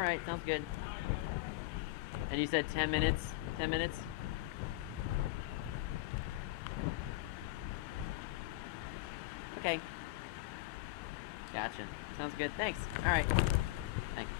right, sounds good. And you said 10 minutes? 10 minutes? Okay. Gotcha. Sounds good. Thanks. All right. Thanks.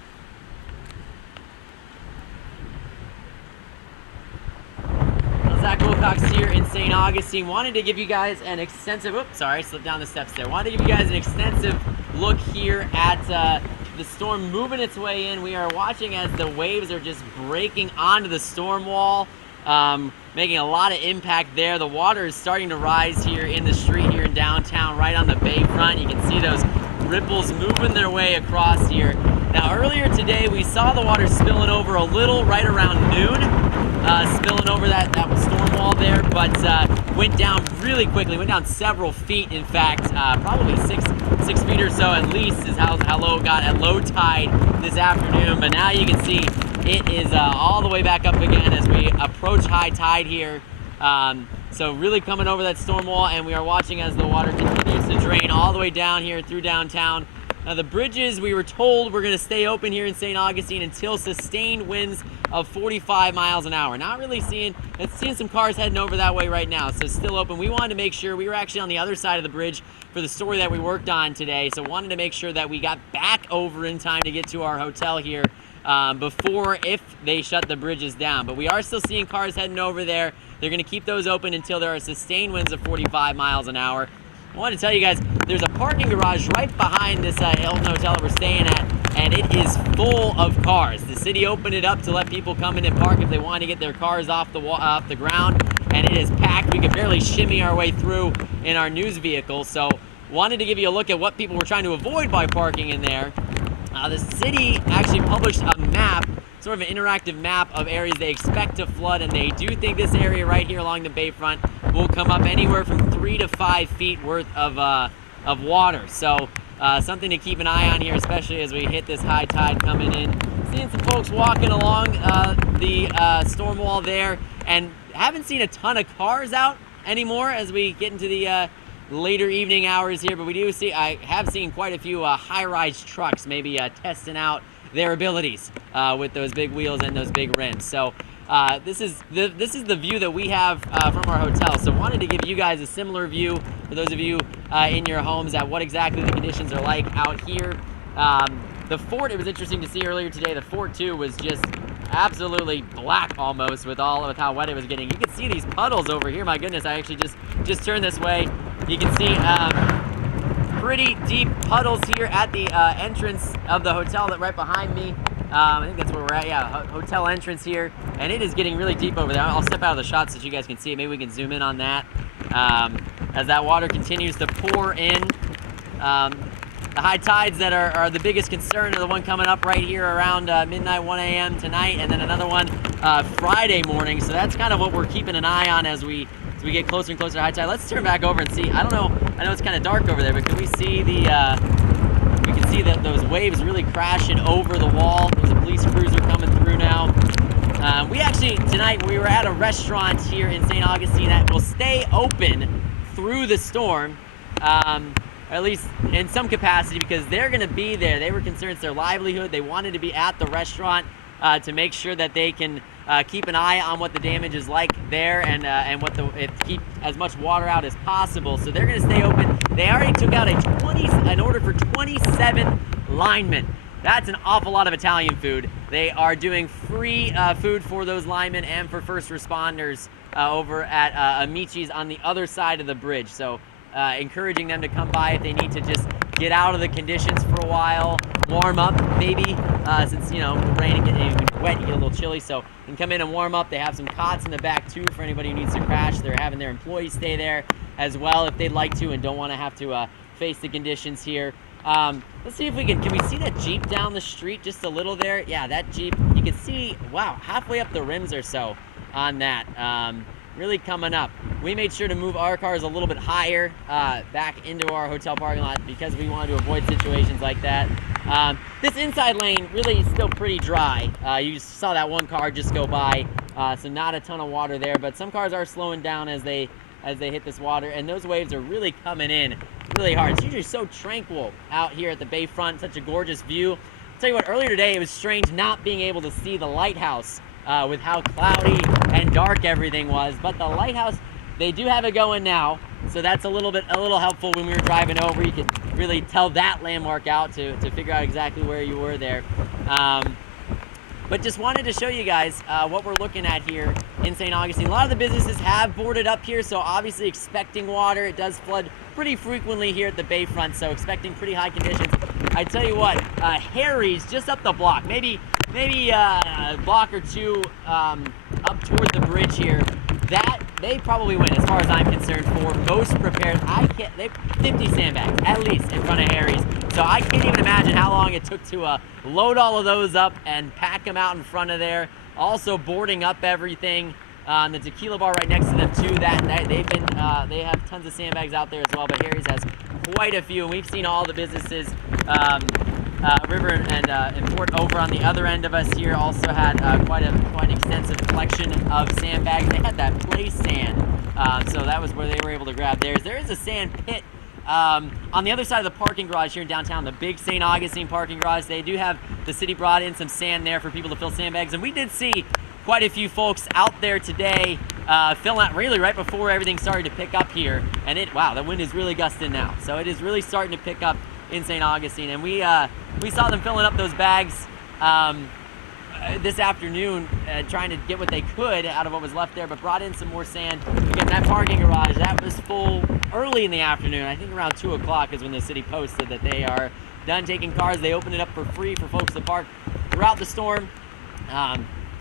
Zach Wilcox here in St. Augustine. Wanted to give you guys an extensive, oops, sorry, slipped down the steps there. Wanted to give you guys an extensive look here at the storm moving its way in. We are watching as the waves are just breaking onto the storm wall, making a lot of impact there. The water is starting to rise here in the street here in downtown, right on the bayfront. You can see those ripples moving their way across here. Now, earlier today, we saw the water spilling over a little right around noon, spilling over that storm wall there, but went down really quickly, went down several feet, in fact, probably six feet or so at least is how low it got at low tide this afternoon. But now you can see it is all the way back up again as we approach high tide here. So really coming over that storm wall, and we are watching as the water continues to drain all the way down here through downtown. Now the bridges, we were told, were going to stay open here in St. Augustine until sustained winds of 45 miles an hour. Not really seeing some cars heading over that way right now, so still open. We wanted to make sure, we were actually on the other side of the bridge for the story that we worked on today, so wanted to make sure that we got back over in time to get to our hotel here before, if they shut the bridges down. But we are still seeing cars heading over there. They're going to keep those open until there are sustained winds of 45 miles an hour. I want to tell you guys, there's a parking garage right behind this Hilton hotel that we're staying at, and it is full of cars. The city opened it up to let people come in and park if they want to get their cars off the ground, and it is packed. We could barely shimmy our way through in our news vehicle. So wanted to give you a look at what people were trying to avoid by parking in there. The city actually published a map, sort of an interactive map of areas they expect to flood, and they do think this area right here along the bayfront will come up anywhere from 3 to 5 feet worth of water. So something to keep an eye on here, especially as we hit this high tide coming in. Seeing some folks walking along the storm wall there, and haven't seen a ton of cars out anymore as we get into the later evening hours here, but I have seen quite a few high-rise trucks maybe testing out their abilities with those big wheels and those big rims. So this is the view that we have from our hotel. So wanted to give you guys a similar view for those of you in your homes at what exactly the conditions are like out here. The fort, it was interesting to see earlier today, the fort too was just absolutely black almost with how wet it was getting. You can see these puddles over here. My goodness, I actually just turned this way. You can see pretty deep puddles here at the entrance of the hotel that right behind me. I think that's where we're at. Yeah, hotel entrance here, and it is getting really deep over there. I'll step out of the shot so that you guys can see it. Maybe we can zoom in on that as that water continues to pour in. The high tides that are the biggest concern are the one coming up right here around midnight, 1 a.m. tonight, and then another one Friday morning. So that's kind of what we're keeping an eye on as we get closer and closer to high tide. Let's turn back over and see. I don't know. I know it's kind of dark over there, but can we see we can see that those waves really crashing over the wall. There's a police cruiser coming through now. We actually, tonight, we were at a restaurant here in St. Augustine that will stay open through the storm, at least in some capacity, because they're going to be there. They were concerned it's their livelihood. They wanted to be at the restaurant to make sure that they can keep an eye on what the damage is like there and keep as much water out as possible. So they're going to stay open. They already took out an order for 27 linemen. That's an awful lot of Italian food. They are doing free food for those linemen and for first responders over at Amici's on the other side of the bridge. So encouraging them to come by if they need to just get out of the conditions for a while, warm up maybe, since, the rain and getting wet, you get a little chilly, so you can come in and warm up. They have some cots in the back too for anybody who needs to crash. They're having their employees stay there as well if they'd like to and don't want to have to face the conditions here. Let's see if can we see that Jeep down the street just a little there? Yeah, that Jeep, you can see, wow, halfway up the rims or so on that. Really coming up. We made sure to move our cars a little bit higher back into our hotel parking lot because we wanted to avoid situations like that. This inside lane really is still pretty dry. You saw that one car just go by, so not a ton of water there, but some cars are slowing down as they hit this water, and those waves are really coming in really hard. It's usually so tranquil out here at the bayfront, such a gorgeous view. tell you what, earlier today it was strange not being able to see the lighthouse with how cloudy and dark everything was. But the lighthouse, they do have it going now, so that's a little helpful. When we were driving over, you could really tell that landmark out to figure out exactly where you were there. But just wanted to show you guys what we're looking at here in St. Augustine. A lot of the businesses have boarded up here, so obviously expecting water. It does flood pretty frequently here at the bayfront, so expecting pretty high conditions. I tell you what, Harry's just up the block, maybe a block or two up toward the bridge here. That they probably win, as far as I'm concerned, for most prepared. They 50 sandbags at least in front of Harry's. So I can't even imagine how long it took to load all of those up and pack them out in front of there. Also boarding up everything. The tequila bar right next to them too. They have tons of sandbags out there as well. But Harry's has quite a few, and we've seen all the businesses. River and Fort over on the other end of us here also had quite an extensive collection of sandbags. They had that place sand, so that was where they were able to grab theirs. There is a sand pit on the other side of the parking garage here in downtown, the big St. Augustine parking garage. They do have, the city brought in some sand there for people to fill sandbags, and we did see quite a few folks out there today filling out really right before everything started to pick up here. And wow, the wind is really gusting now, so it is really starting to pick up in St. Augustine, and we saw them filling up those bags this afternoon, trying to get what they could out of what was left there, but brought in some more sand. Again, that parking garage, that was full early in the afternoon. I think around 2 o'clock is when the city posted that they are done taking cars. They opened it up for free for folks to park throughout the storm.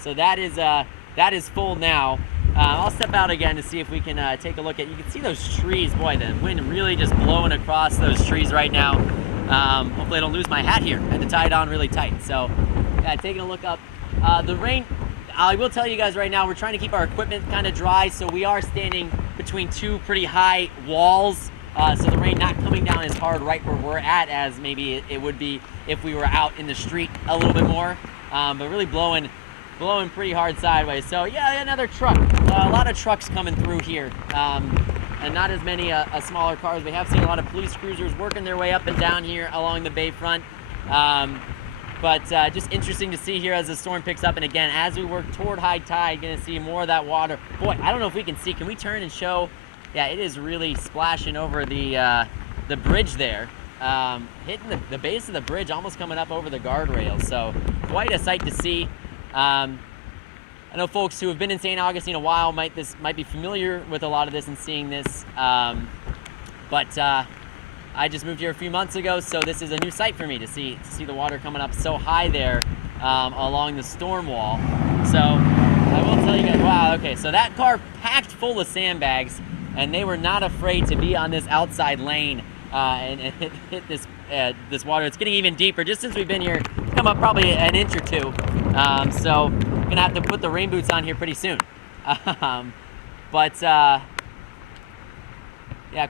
So that is full now. I'll step out again to see if we can take a look at, you can see those trees. Boy, the wind really just blowing across those trees right now. Hopefully I don't lose my hat here. I had to tie it on really tight. So yeah, taking a look up. The rain, I will tell you guys right now, we're trying to keep our equipment kind of dry, so we are standing between two pretty high walls. So the rain not coming down as hard right where we're at as maybe it would be if we were out in the street a little bit more. But really blowing pretty hard sideways. So yeah, another truck. A lot of trucks coming through here, and not as many smaller cars. We have seen a lot of police cruisers working their way up and down here along the bayfront. But just interesting to see here as the storm picks up, and again, as we work toward high tide, gonna see more of that water. Boy, I don't know if we can see. Can we turn and show? Yeah, it is really splashing over the bridge there, hitting the base of the bridge, almost coming up over the guardrails. So quite a sight to see. I know folks who have been in St. Augustine a while might be familiar with a lot of this and seeing this, but I just moved here a few months ago, so this is a new sight for me to see the water coming up so high there along the storm wall. So I will tell you guys, wow, okay, so that car packed full of sandbags, and they were not afraid to be on this outside lane and hit this water. It's getting even deeper just since we've been here. It's come up probably an inch or two. So I'm gonna have to put the rain boots on here pretty soon. Yeah,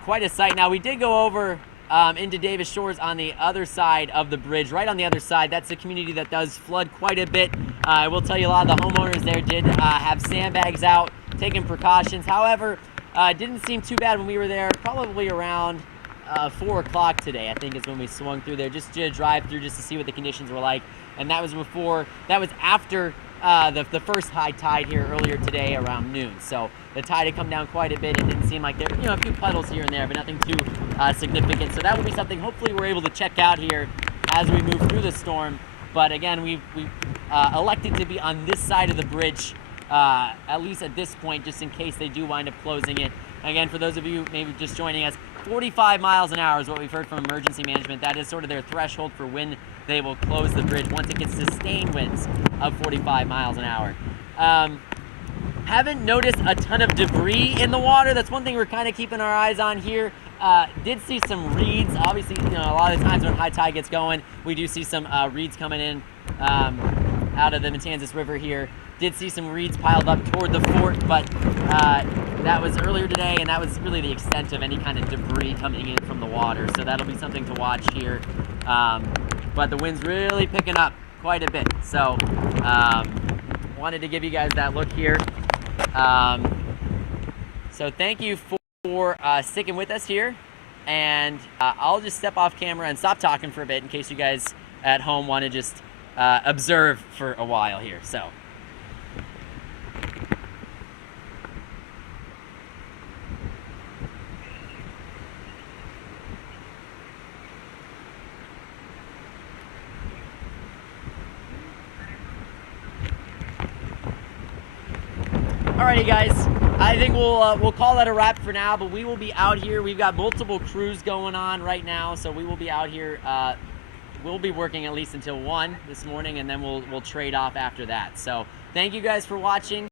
quite a sight. Now we did go over into Davis Shores on the other side of the bridge, right on the other side. That's a community that does flood quite a bit. I will tell you, a lot of the homeowners there did have sandbags out, taking precautions. However, it didn't seem too bad when we were there, probably around 4 o'clock today, I think, is when we swung through there, just to drive through just to see what the conditions were like. And that was after the first high tide here earlier today around noon. So the tide had come down quite a bit. It didn't seem like there, a few puddles here and there, but nothing too significant. So that will be something hopefully we're able to check out here as we move through the storm. But again, we've elected to be on this side of the bridge, at least at this point, just in case they do wind up closing it. Again, for those of you maybe just joining us, 45 miles an hour is what we've heard from emergency management. That is sort of their threshold for when they will close the bridge, once it gets sustained winds of 45 miles an hour. Haven't noticed a ton of debris in the water. That's one thing we're kind of keeping our eyes on here. Did see some reeds. Obviously, a lot of the times when high tide gets going, we do see some reeds coming in out of the Matanzas River here. Did see some reeds piled up toward the fort, but that was earlier today, and that was really the extent of any kind of debris coming in from the water. So that'll be something to watch here. But the wind's really picking up quite a bit. So wanted to give you guys that look here. So thank you for sticking with us here. And I'll just step off camera and stop talking for a bit in case you guys at home want to just observe for a while here. So. Alrighty, guys. I think we'll call that a wrap for now, but we will be out here. We've got multiple crews going on right now, so we will be out here. We'll be working at least until 1 this morning, and then we'll trade off after that. So thank you guys for watching.